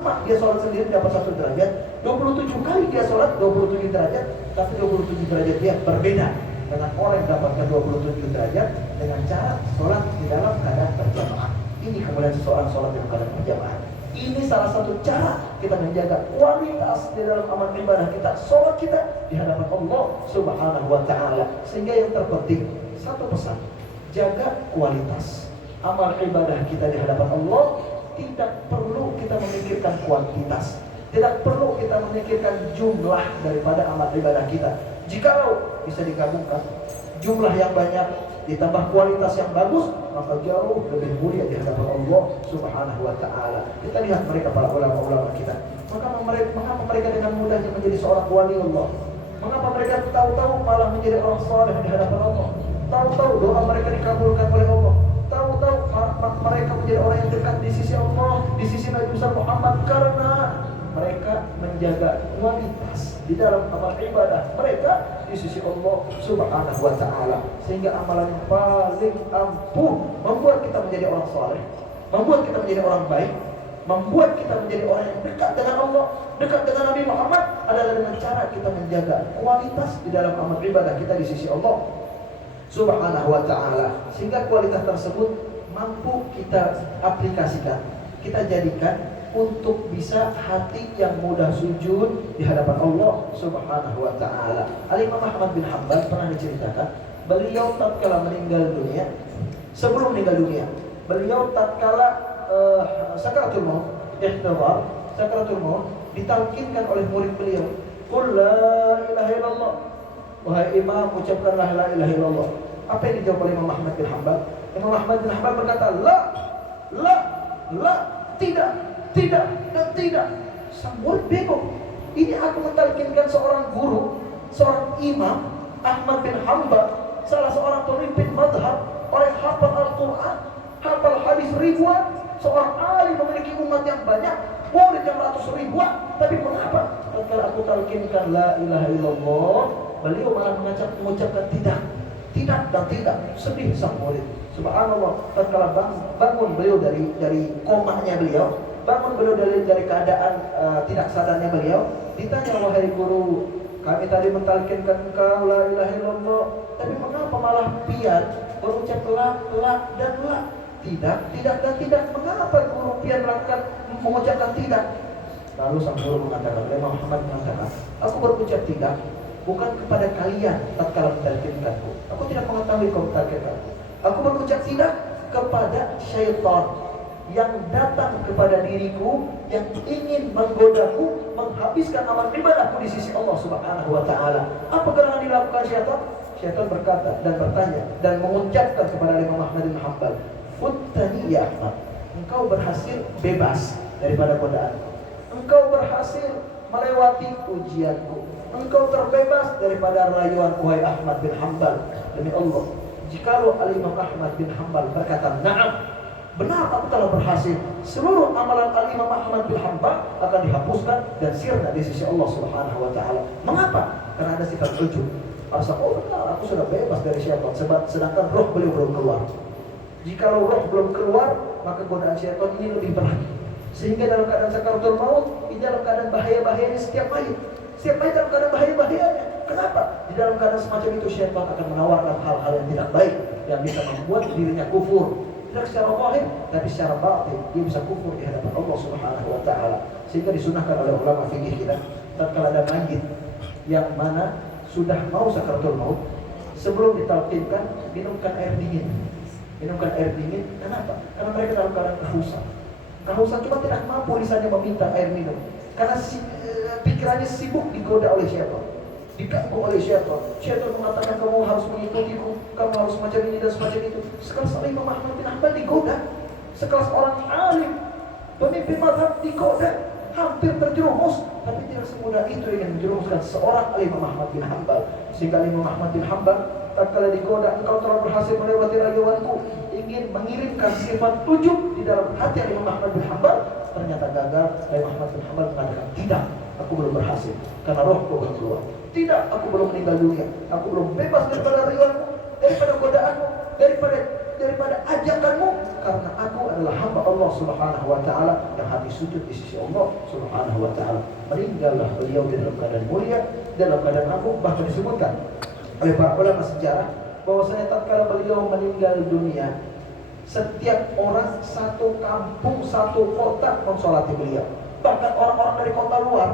Dia sholat sendiri dapat 1 derajat, 27 kali dia sholat 27 derajat, tapi 27 derajat dia berbeda dengan orang yang dapatkan 27 derajat dengan cara sholat di dalam keadaan berjamaah. Ini kemudian seseorang sholat dalam keadaan berjamaah. Ini salah satu cara kita menjaga kualitas di dalam amal ibadah kita, sholat kita di hadapan Allah Subhanahu wa Ta'ala. Sehingga yang terpenting, satu pesan, jaga kualitas amal ibadah kita di hadapan Allah. Tidak perlu kita memikirkan kuantitas, tidak perlu kita memikirkan jumlah daripada amal ibadah kita. Jikalau bisa digabungkan jumlah yang banyak ditambah kualitas yang bagus, maka jauh lebih mulia di hadapan Allah Subhanahu wa Ta'ala. Kita lihat mereka para ulama-ulama kita. Mengapa mereka dengan mudahnya menjadi seorang wali Allah? Mengapa mereka tahu-tahu malah menjadi orang saleh di hadapan Allah? Tahu-tahu doa mereka dikabulkan oleh Allah. Tahu-tahu mereka menjadi orang yang dekat di sisi Allah, di sisi Nabi Muhammad, karena mereka menjaga kualitas di dalam amal ibadah mereka di sisi Allah Subhanahu wa Ta'ala. Sehingga amalan yang paling ampuh membuat kita menjadi orang saleh, membuat kita menjadi orang baik, membuat kita menjadi orang yang dekat dengan Allah, dekat dengan Nabi Muhammad, adalah dengan cara kita menjaga kualitas di dalam amal ibadah kita di sisi Allah Subhanahu wa Ta'ala. Sehingga kualitas tersebut mampu kita aplikasikan, kita jadikan untuk bisa hati yang mudah sujud di hadapan Allah Subhanahu wa Ta'ala. Al-Imam Ahmad bin Hanbal pernah diceritakan, beliau tatkala meninggal dunia, sebelum meninggal dunia, beliau tatkala sakaratul maut, ihtibar sakaratul maut, ditalkinkan oleh murid beliau, qul la ilaha illallah, wahai imam, ucapkanlah la ilaha illallah. Apa yang dijawab oleh Imam Ahmad bin Hanbal? Imam Ahmad bin Hanbal berkata, la, tidak, dan tidak. Sang murid bingung. Ini aku mentalkinkan seorang guru, seorang imam, Ahmad bin Hanbal, salah seorang pemimpin madhab, orang yang hafal Al-Quran, hafal hadis ribuan, seorang alim memiliki umat yang banyak, murid yang ratus ribuan. Tapi mengapa kalau aku talkinkan la ilaha illallah, beliau malah mengucapkan tidak dan tidak? Sedih sang murid. Subhanallah, tatkala bangun beliau dari komanya beliau, bangun beliau dari keadaan tidak sadarnya beliau, ditanya, wahai guru, kami tadi mentalkinkan engkau la ilaha illallah, tapi mengapa malah pian berucap la dan la? Tidak dan tidak. Mengapa guru pian mengucapkan tidak? Lalu sang guru mengatakan, Imam Muhammad mengatakan, aku berucap tidak bukan kepada kalian tatkala mentalkinkanku. Aku tidak mengetahui kau mentalkinkanku. Aku berucap tidak kepada syaitan yang datang kepada diriku, yang ingin menggodaku, menghabiskan amal ibadahku di sisi Allah Subhanahu wa Ta'ala. Apa gerangan dilakukan syaitan? Syaitan berkata dan bertanya dan mengucapkan kepada Imam Ahmad bin Hanbal, "Futtani ya Ahmad, engkau berhasil bebas daripada godaanku. Engkau berhasil melewati ujianku. Engkau terbebas daripada rayuan wahai Ahmad bin Hanbal." Demi Allah, jikalau Al-Imam Ahmad bin Hanbal berkata, "Na'am, benar aku telah berhasil," seluruh amalan Al-Imam Ahmad bin Hanbal akan dihapuskan dan sirna di sisi Allah Subhanahu wa Ta'ala. Mengapa? Karena ada sifat ujub. Rasa, oh benar, aku sudah bebas dari syaitan, sedangkan roh beliau belum keluar. Jikalau roh belum keluar, maka godaan syaitan ini lebih berat. Sehingga dalam keadaan sakaratul maut, di dalam keadaan bahaya-bahayanya setiap mayit dalam keadaan bahaya-bahayanya. Kenapa? Di dalam keadaan semacam itu syaitan akan menawarkan hal-hal yang tidak baik, yang bisa membuat dirinya kufur. Tidak secara zahir, tapi secara batin dia bisa kufur di hadapan Allah Subhanahu wa Ta'ala. Sehingga disunahkan oleh ulama fikih kita, tatkala ada mayit yang mana sudah mau sakaratul maut, sebelum ditalkinkan, minumkan air dingin. Kenapa? Karena mereka dalam keadaan kehausan, cuma tidak mampu lisannya meminta air minum. Karena pikirannya sibuk digoda oleh syaitan, diganggu oleh syaitan. Syaitan mengatakan, kamu harus mengikutiku, kamu harus semacam ini dan semacam itu. Sekelas Imam Ahmad bin Hanbal digoda, sekelas orang alim, pemimpin mazhab digoda, hampir terjerumus. Tapi tidak semudah itu yang menjerumuskan seorang Imam Ahmad bin Hanbal. Sehingga Imam Ahmad bin Hanbal tatkala digoda, engkau telah berhasil melewati rayuanku, ingin mengirimkan sifat ujub di dalam hati Imam Ahmad bin Hanbal, ternyata gagal. Imam Ahmad bin Hanbal mengatakan, tidak, aku belum berhasil karena rohku belum keluar. Tidak, aku belum meninggal dunia, aku belum bebas daripada rayuanmu, daripada godaanmu, daripada daripada ajakanmu, karena aku adalah hamba Allah Subhanahu wa ta'ala yang hati sujud di sisi Allah Subhanahu wa ta'ala. Meninggallah beliau di dalam keadaan mulia, dalam keadaan agung. Bahkan disebutkan oleh para ulama sejarah bahwasanya tatkala beliau meninggal dunia, setiap orang satu kampung, satu kota mensolati beliau. Bahkan orang-orang dari kota luar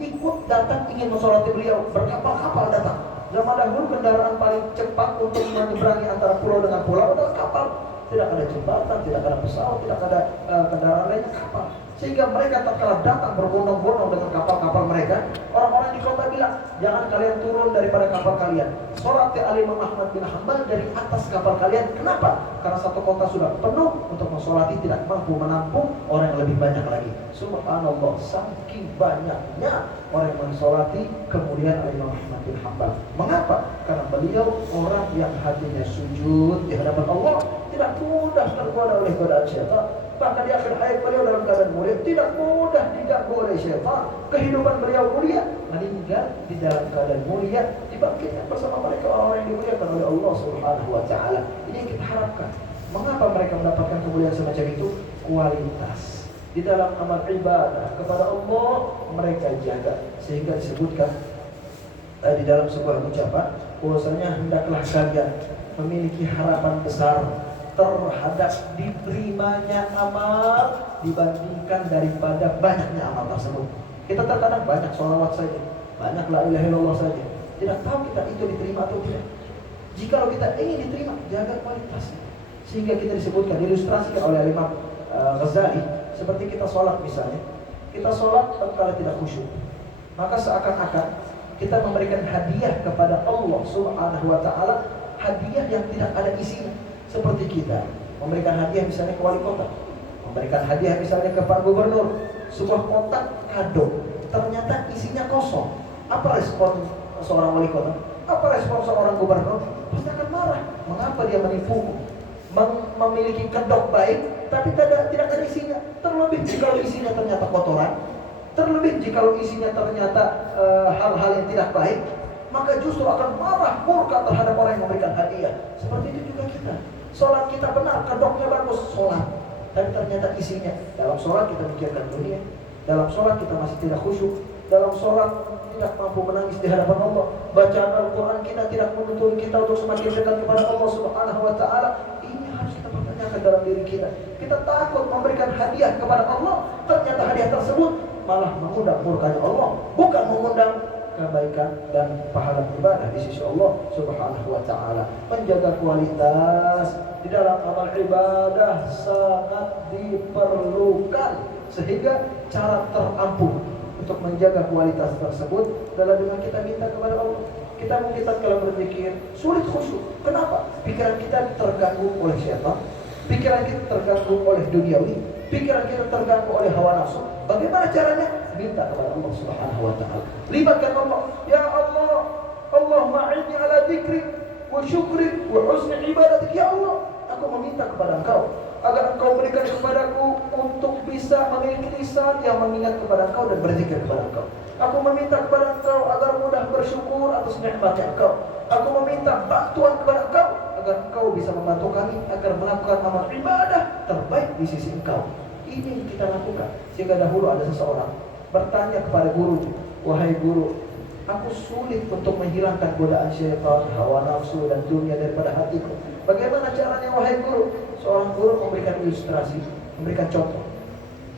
ikut datang ingin mensolati beliau, berkapal-kapal datang. Zaman dahulu kendaraan paling cepat untuk menyeberangi antara pulau dengan pulau adalah kapal. Tidak ada jembatan, tidak ada pesawat, tidak ada kendaraan lainnya, kapal. Sehingga mereka tatkala datang berbondong-bondong dengan kapal-kapal mereka, orang-orang di kota bilang, jangan kalian turun daripada kapal kalian. Sholat Al-Imam Ahmad bin Hanbal dari atas kapal kalian. Kenapa? Karena satu kota sudah penuh, untuk mensolati tidak mampu menampung orang yang lebih banyak lagi. Subhanallah, saking banyaknya orang yang mensolati kemudian Al-Imam Ahmad bin Hanbal. Mengapa? Karena beliau orang yang hatinya sujud di hadapan Allah, tidak mudah tergoda oleh godaan syaitan. Bahkan di akhir hayat beliau dalam keadaan mulia, tidak mudah diganggu oleh syaitan. Kehidupan beliau mulia, meninggal di dalam keadaan mulia, dibangkitkan bersama mereka orang-orang yang dimuliakan oleh Allah Subhanahu wa ta'ala. Ini yang kita harapkan. Mengapa mereka mendapatkan kemuliaan semacam itu? Kualitas di dalam amal ibadah kepada Allah mereka jaga, sehingga disebutkan di dalam sebuah ucapan bahwasanya hendaklah kalian memiliki harapan besar terhadap diterimanya amal dibandingkan daripada banyaknya amal tersebut. Kita terkadang banyak sholawat saja, banyak la ilaha illallah saja, tidak tahu kita itu diterima atau tidak. Jikalau kita ingin diterima, jaga kualitasnya. Sehingga kita disebutkan, diilustrasikan oleh Imam Ghazali, seperti kita sholat misalnya, kita sholat kalau tidak khusyuk, maka seakan-akan kita memberikan hadiah kepada Allah Subhanahu wa ta'ala, hadiah yang tidak ada isinya. Seperti kita memberikan hadiah misalnya ke wali kota, memberikan hadiah misalnya ke Pak Gubernur, sebuah kotak kado, ternyata isinya kosong. Apa respon seorang wali kota? Apa respon seorang gubernur? Pasti akan marah. Mengapa dia menipuku? Memiliki kedok baik, tapi tidak ada isinya. Terlebih jika isinya ternyata kotoran, terlebih jika isinya ternyata hal-hal yang tidak baik, maka justru akan marah, murka terhadap orang yang memberikan hadiah. Seperti itu juga kita. Sholat kita benar, kedoknya bagus, sholat, tapi ternyata isinya, dalam sholat kita mikirkan dunia, dalam sholat kita masih tidak khusyuk, dalam sholat tidak mampu menangis di hadapan Allah, bacaan Al-Quran kita tidak menuntun kita untuk semakin dekat kepada Allah Subhanahu wa ta'ala. Ini harus kita pertanyakan dalam diri kita. Kita takut memberikan hadiah kepada Allah, ternyata hadiah tersebut malah mengundang murkanya Allah, bukan mengundang kebaikan dan pahala ibadah di sisi Allah Subhanahu wa ta'ala. Menjaga kualitas di dalam amal ibadah sangat diperlukan, sehingga cara terampuh untuk menjaga kualitas tersebut adalah dengan kita minta kepada Allah. Kita mungkin kalau berzikir sulit khusyuk. Kenapa? Pikiran kita terganggu oleh syaitan, pikiran kita terganggu oleh duniawi, pikiran kita terganggu oleh hawa nafsu. Bagaimana caranya? Minta kepada Allah Subhanahu wa ta'ala. Libatkan Allah. Ya Allah, Allahumma a'inni ala dzikrik wa syukrik wa husni ibadatik. Ya Allah, aku meminta kepada Engkau agar Engkau berikan kepadaku untuk bisa memiliki lisan yang mengingat kepada Engkau dan berzikir kepada Engkau. Aku meminta kepada Engkau agar mudah bersyukur atas nikmatnya Engkau. Aku meminta bantuan kepada Engkau agar Engkau bisa membantu kami agar melakukan amal ibadah terbaik di sisi Engkau. Ini yang kita lakukan. Sehingga dahulu ada seseorang bertanya kepada guru, wahai guru, aku sulit untuk menghilangkan godaan syaitan, hawa nafsu dan dunia daripada hatiku. Bagaimana caranya wahai guru? Seorang guru memberikan ilustrasi, memberikan contoh.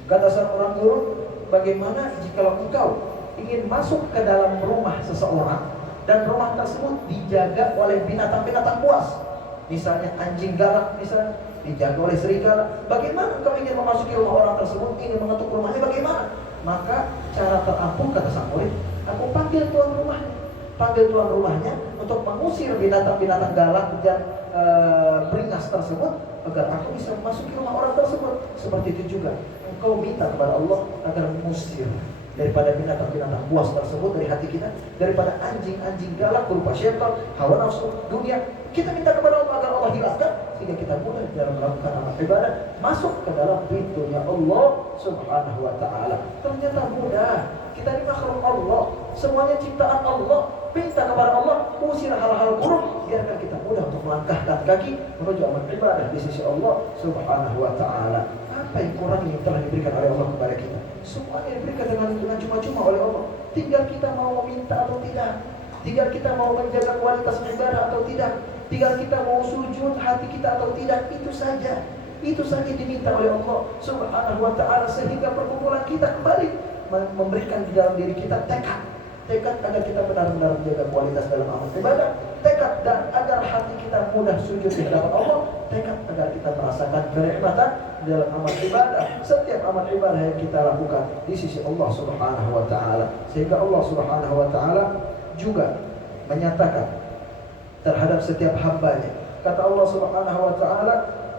Kata seorang guru, bagaimana jika engkau ingin masuk ke dalam rumah seseorang dan rumah tersebut dijaga oleh binatang-binatang buas, misalnya anjing galak misalnya dijaga oleh serigala. Bagaimana engkau ingin memasuki rumah orang tersebut, ingin mengetuk rumahnya, bagaimana? Maka cara terampuh, kata sang murid, aku panggil tuan rumahnya. Panggil tuan rumahnya untuk mengusir binatang-binatang galak dan beringas tersebut agar aku bisa memasuki rumah orang tersebut. Seperti itu juga engkau minta kepada Allah agar mengusir daripada binatang-binatang buas tersebut dari hati kita, daripada anjing-anjing galak berupa syaitan, hawa nafsu, dunia. Kita minta kepada Allah agar Allah hilangkan, sehingga kita mulai dalam melakukan amal ibadah masuk ke dalam pintunya Allah Subhanahu wa ta'ala. Ternyata mudah. Kita ini makhluk Allah, semuanya ciptaan Allah. Minta kepada Allah, usir hal-hal buruk, biarkan kita mudah untuk melangkahkan kaki menuju amal ibadah di sisi Allah Subhanahu wa Ta'ala. Apa yang kurang yang telah diberikan oleh Allah kepada kita? Semuanya diberikan dengan cuma-cuma oleh Allah. Tinggal kita mau meminta atau tidak. Tinggal kita mau menjaga kualitas ibadah atau tidak. Tinggal kita mau sujud hati kita atau tidak. Itu saja. Itu saja diminta oleh Allah Subhanahu wa Ta'ala, sehingga perkumpulan kita kembali memberikan di dalam diri kita tekad agar kita benar-benar menjaga kualitas dalam amal ibadah, tekad dan agar hati kita mudah sujud di hadapan Allah, tekad agar kita merasakan kenikmatan dalam amal ibadah, setiap amal ibadah yang kita lakukan di sisi Allah Subhanahu wa Ta'ala. Sehingga Allah Subhanahu wa Ta'ala juga menyatakan terhadap setiap hambanya, kata Allah Subhanahu wa Ta'ala,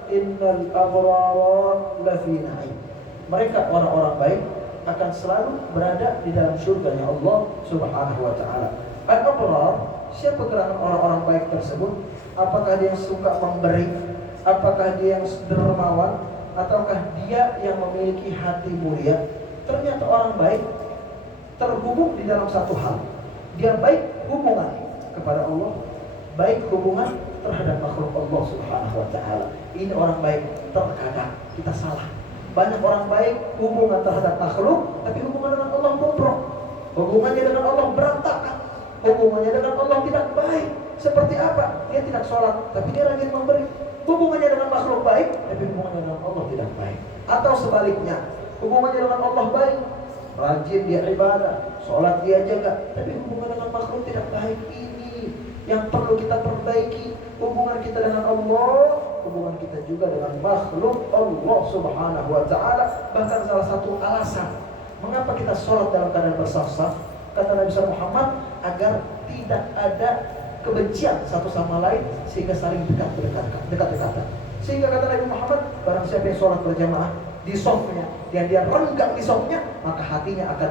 innal abrara lafi na'im. Mereka orang-orang baik akan selalu berada di dalam surganya Allah Subhanahu wa Ta'ala. Al-abrar, siapa gerangan orang-orang baik tersebut? Apakah dia yang suka memberi? Apakah dia yang dermawan? Ataukah dia yang memiliki hati mulia? Ternyata orang baik terhubung di dalam satu hal. Dia baik hubungan kepada Allah, baik hubungan terhadap makhluk Allah Subhanahu wa Ta'ala. Ini orang baik. Terkadang kita salah. Banyak orang baik hubungan terhadap makhluk, tapi hubungan dengan Allah bobrok. Hubungannya dengan Allah berantakan. Hubungannya dengan Allah tidak baik. Seperti apa? Dia tidak sholat, tapi dia rajin memberi. Hubungannya dengan makhluk baik, tapi hubungannya dengan Allah tidak baik. Atau sebaliknya, hubungannya dengan Allah baik, rajin dia ibadah, sholat dia jaga, tapi hubungan dengan makhluk tidak baik. Ini yang perlu kita perbaiki. Hubungan kita dengan Allah, hubungan kita juga dengan makhluk Allah Subhanahu wa Ta'ala. Bahkan salah satu alasan mengapa kita sholat dalam keadaan bersaf-saf, kata Nabi Muhammad, agar tidak ada kebencian satu sama lain, sehingga saling dekat-dekatan. Sehingga kata Nabi Muhammad, barang siapa yang sholat berjamaah di safnya dan dia renggang di safnya, maka hatinya akan